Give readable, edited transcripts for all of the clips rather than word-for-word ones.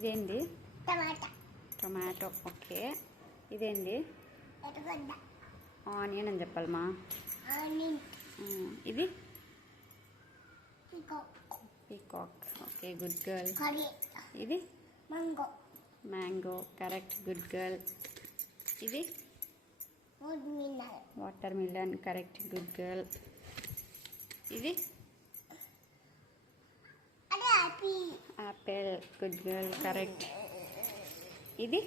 ఇదేంది? Tomato. Okay. ఇదేంది? Onion అని చెప్పాలమ్మా. ఇది పీకాక్. Okay, good girl. ఇది మ్యాంగో. Correct, good girl. ఇది watermelon. Correct, good girl. ఇది యాపిల్. Good girl. కరెక్ట్. ఇది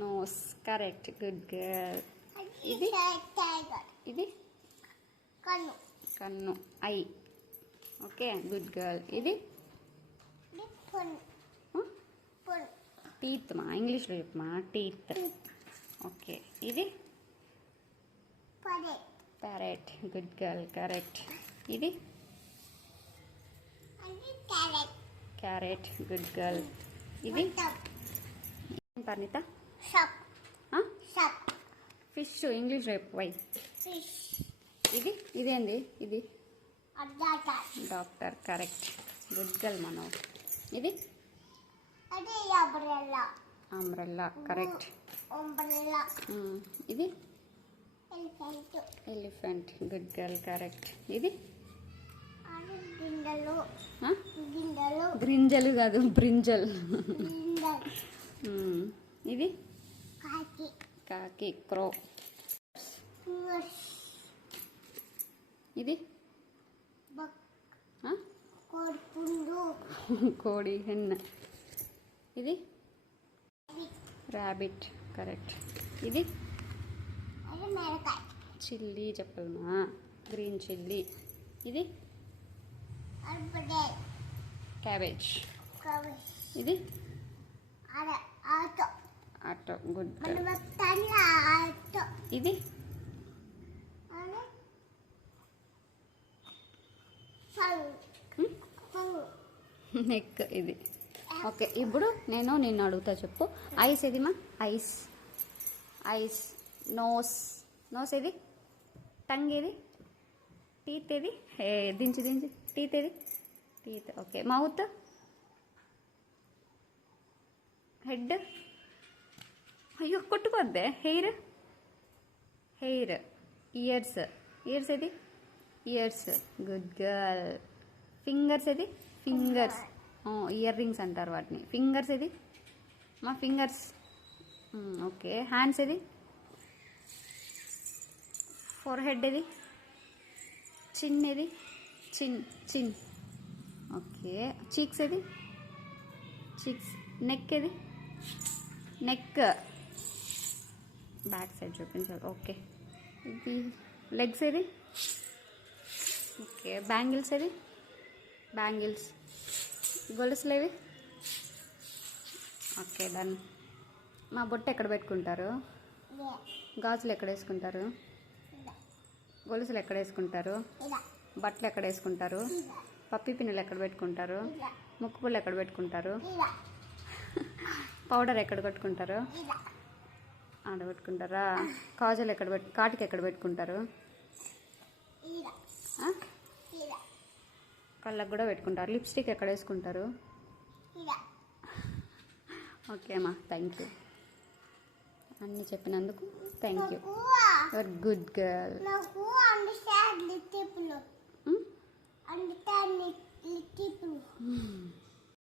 నోస్. Correct, good girl. ఇది కన్ను. ఐ. Okay, good girl. ఇది టీత్ మా. ఇంగ్లీష్లో చెప్పమా. టీత్. ఓకే. ఇది ప్యారెట్. Good girl. కరెక్ట్. ఇది క్యారెట్. Good girl. ఇది పర్ణిత ఫిష్. ఇంగ్లీష్ రేపు వై. ఇదేంది? ఇది డాక్టర్. కరెక్ట్, గుడ్ గర్ల్ మనో. ఇది అంబ్రెల్లా. కరెక్ట్. ఇది ఎలిఫెంట్. Good girl. కరెక్ట్. ఇది గ్రింజలు కాదు, బ్రింజల్. ఇది కాకి. క్రో. ఇది కోడి. హెన్. ఇది ర్యాబిట్. కరెక్ట్. ఇది చిల్లీ చెప్పాలమ్మా. Green chilli. ఇది క్యాబేజ్. ఇది ఆటో. గుడ్. ఇది నెక్. ఇది ఓకే. ఇప్పుడు నిన్ను అడుగుతా, చెప్పు. ఐస్ ఏదిమా? ఐస్. నోస్ ఏది? టంగ్ ఏది? టీత్ ఏది? దించు. టీత్ ఏది? టీత్. ఓకే. మౌత్. హెడ్. అయ్యో, కొట్టుకోద్దే. హెయిర్. ఇయర్స్ ఏది? ఇయర్స్. Good girl. ఫింగర్స్ ఏది? ఫింగర్స్. ఇయర్ రింగ్స్ అంటారు వాటిని. ఫింగర్స్ ఏది? మా ఫింగర్స్. ఓకే. హ్యాండ్స్ ఏది? ఫోర్ హెడ్ ఏది? చిన్ ఏది? చిన్. ఓకే. చీక్స్ ఏది? చీక్స్. నెక్ ఏది? నెక్. బ్యాక్ సైడ్ చూపించాలి. ఓకే. ఇది లెగ్స్ ఏది? ఓకే. బ్యాంగిల్స్ ఏది? బ్యాంగిల్స్. గొలుసులు ఏవి? Okay, done. మా బొట్టు ఎక్కడ పెట్టుకుంటారు? గాజులు ఎక్కడ వేసుకుంటారు? గొలుసులు ఎక్కడ వేసుకుంటారు? బట్టలు ఎక్కడ వేసుకుంటారు? పప్పి పిన్నులు ఎక్కడ పెట్టుకుంటారు? ముక్కు పుళ్ళు ఎక్కడ పెట్టుకుంటారు? పౌడర్ ఎక్కడ పెట్టుకుంటారు? ఆడ పెట్టుకుంటారా? కాజల్ కాటికి ఎక్కడ పెట్టుకుంటారు? కళ్ళకు కూడా పెట్టుకుంటారు. లిప్స్టిక్ ఎక్కడ వేసుకుంటారు? ఓకే అమ్మా, థ్యాంక్ యూ. అన్నీ చెప్పినందుకు thank you. Your good girl. understand